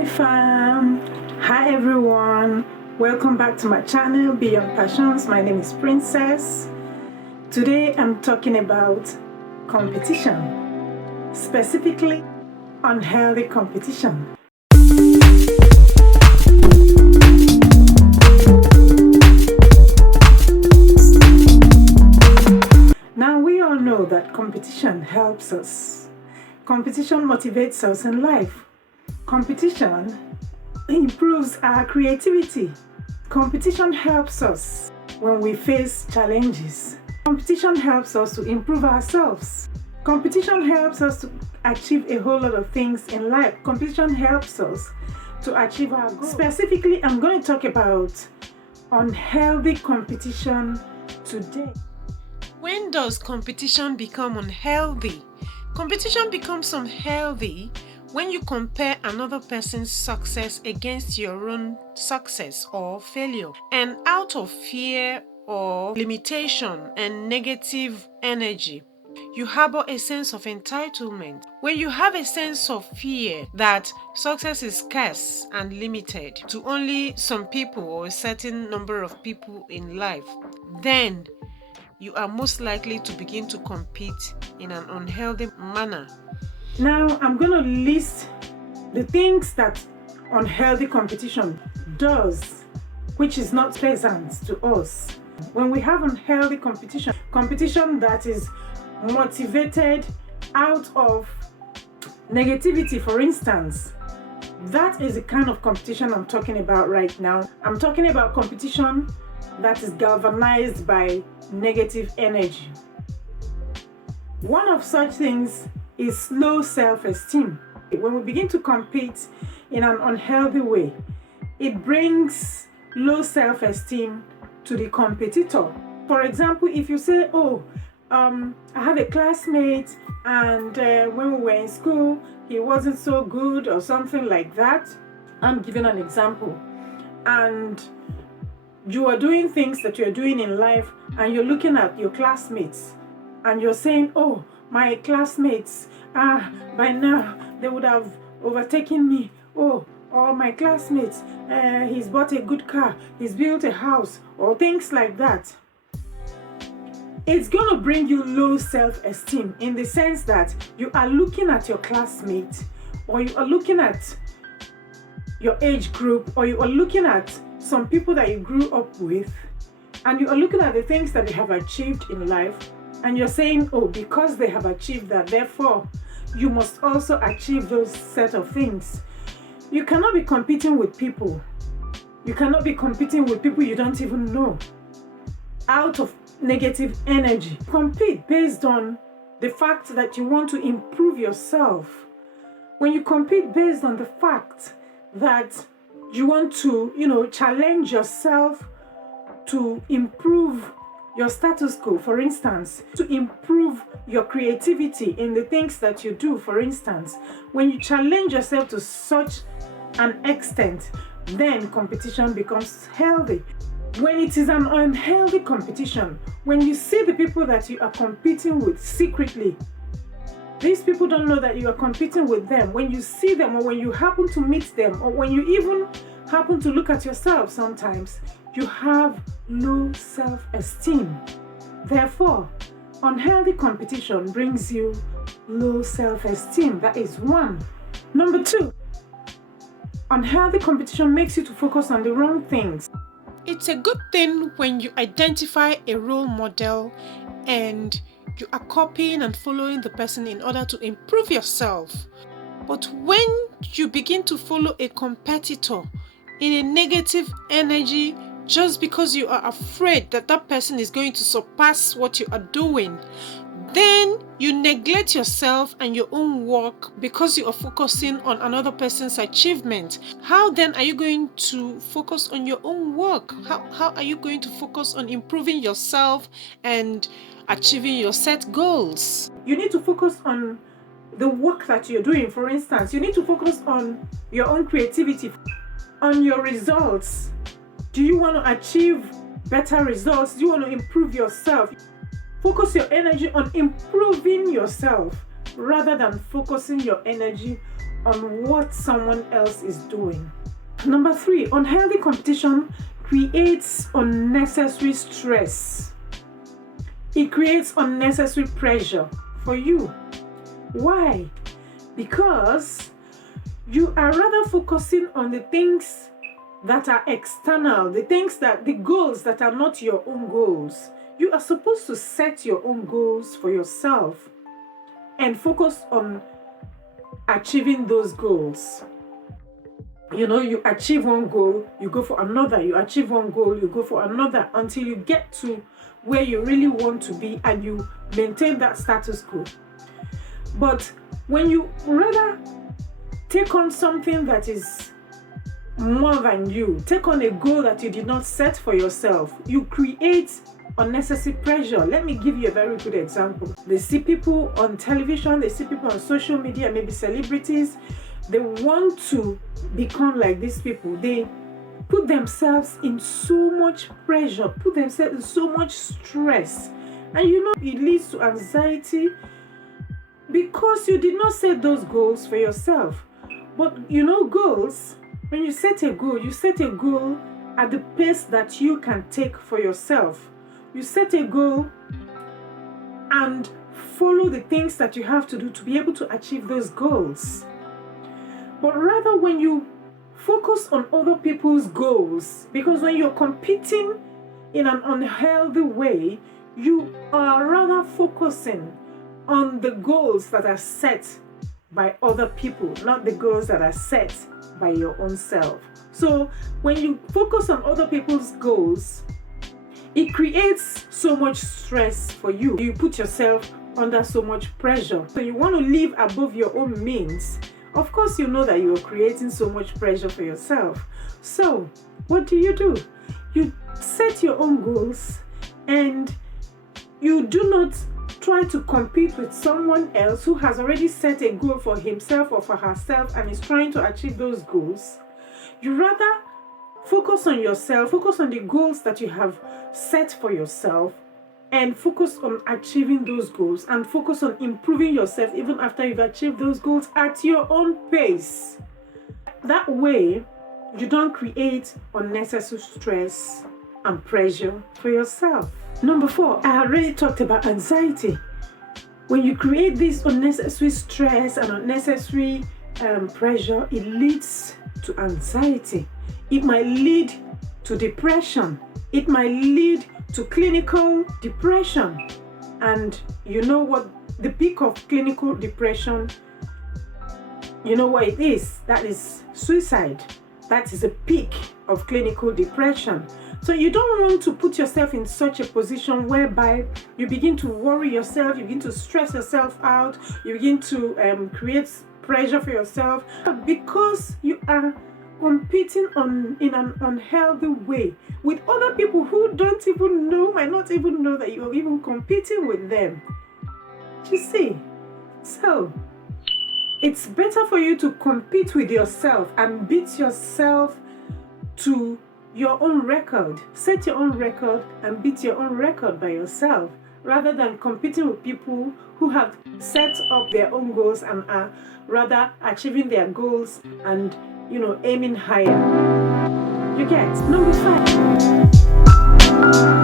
Hi fam, hi everyone, welcome back to my channel Beyond Passions. My name is Princess. Today I'm talking about competition, specifically unhealthy competition. Now we all know that competition helps us. Competition motivates us in life. Competition improves our creativity. Competition helps us when we face challenges. Competition helps us to improve ourselves. Competition helps us to achieve a whole lot of things in life. Competition helps us to achieve our goals. Specifically, I'm going to talk about unhealthy competition today. When does competition become unhealthy? Competition becomes unhealthy when you compare another person's success against your own success or failure, and out of fear or limitation and negative energy, you harbor a sense of entitlement. When you have a sense of fear that success is scarce and limited to only some people or a certain number of people in life, then you are most likely to begin to compete in an unhealthy manner. Now, I'm going to list the things that unhealthy competition does, which is not pleasant to us. When we have unhealthy competition that is motivated out of negativity, for instance, that is the kind of competition I'm talking about right now. I'm talking about competition that is galvanized by negative energy. One of such things is low self-esteem. When we begin to compete in an unhealthy way, it brings low self-esteem to the competitor. For example, if you say, I have a classmate and when we were in school, he wasn't so good or something like that. I'm giving an example. And you are doing things that you're doing in life and you're looking at your classmates and you're saying, my classmates, by now they would have overtaken me. Or my classmates, he's bought a good car, he's built a house, or things like that. It's going to bring you low self-esteem in the sense that you are looking at your classmate, or you are looking at your age group, or you are looking at some people that you grew up with, and you are looking at the things that they have achieved in life, and you're saying, because they have achieved that, therefore you must also achieve those set of things. You cannot be competing with people. You cannot be competing with people you don't even know out of negative energy. Compete based on the fact that you want to improve yourself. When you compete based on the fact that you want to, challenge yourself to improve your status quo, for instance, to improve your creativity in the things that you do, for instance, when you challenge yourself to such an extent, then competition becomes healthy. When it is an unhealthy competition, when you see the people that you are competing with secretly, these people don't know that you are competing with them. When you see them, or when you happen to meet them, or when you even happen to look at yourself sometimes, you have low self-esteem. Therefore, unhealthy competition brings you low self-esteem. That is one. Number two, unhealthy competition makes you to focus on the wrong things. It's a good thing when you identify a role model and you are copying and following the person in order to improve yourself. But when you begin to follow a competitor in a negative energy just because you are afraid that that person is going to surpass what you are doing, then you neglect yourself and your own work because you are focusing on another person's achievement. How then are you going to focus on your own work? How are you going to focus on improving yourself and achieving your set goals? You need to focus on the work that you're doing. For instance, you need to focus on your own creativity, on your results. Do you want to achieve better results? Do you want to improve yourself? Focus your energy on improving yourself rather than focusing your energy on what someone else is doing. Number 3, unhealthy competition creates unnecessary stress. It creates unnecessary pressure for you. Why? Because you are rather focusing on the things that are external, the goals that are not your own goals. You are supposed to set your own goals for yourself and focus on achieving those goals. You achieve one goal, you go for another. You achieve one goal, you go for another until you get to where you really want to be and you maintain that status quo. But when you rather take on something that is more than you, take on a goal that you did not set for yourself, you create unnecessary pressure. Let me give you a very good example. They see people on television, they see people on social media, maybe celebrities. They want to become like these people. They put themselves in so much pressure, put themselves in so much stress. And it leads to anxiety because you did not set those goals for yourself. But goals, when you set a goal at the pace that you can take for yourself. You set a goal and follow the things that you have to do to be able to achieve those goals. But rather when you focus on other people's goals, because when you're competing in an unhealthy way, you are rather focusing on the goals that are set by other people, not the goals that are set by your own self. So when you focus on other people's goals, it creates so much stress for you. You put yourself under so much pressure. So you want to live above your own means. Of course, you know that you are creating so much pressure for yourself. So what do? You set your own goals and you do not try to compete with someone else who has already set a goal for himself or for herself and is trying to achieve those goals. You rather focus on yourself, focus on the goals that you have set for yourself, and focus on achieving those goals and focus on improving yourself even after you've achieved those goals at your own pace. That way, you don't create unnecessary stress and pressure for yourself. Number 4, I already talked about anxiety. When you create this unnecessary stress and unnecessary pressure, it leads to anxiety. It might lead to depression. It might lead to clinical depression. And you know what? The peak of clinical depression, you know what it is? That is suicide. That is a peak of clinical depression. So you don't want to put yourself in such a position whereby you begin to worry yourself, you begin to stress yourself out, you begin to create pressure for yourself because you are competing in an unhealthy way with other people who might not even know that you're even competing with them. You see? So it's better for you to compete with yourself and beat yourself to your own record. Set your own record and beat your own record by yourself, rather than competing with people who have set up their own goals and are rather achieving their goals and aiming higher. You get? Number 5.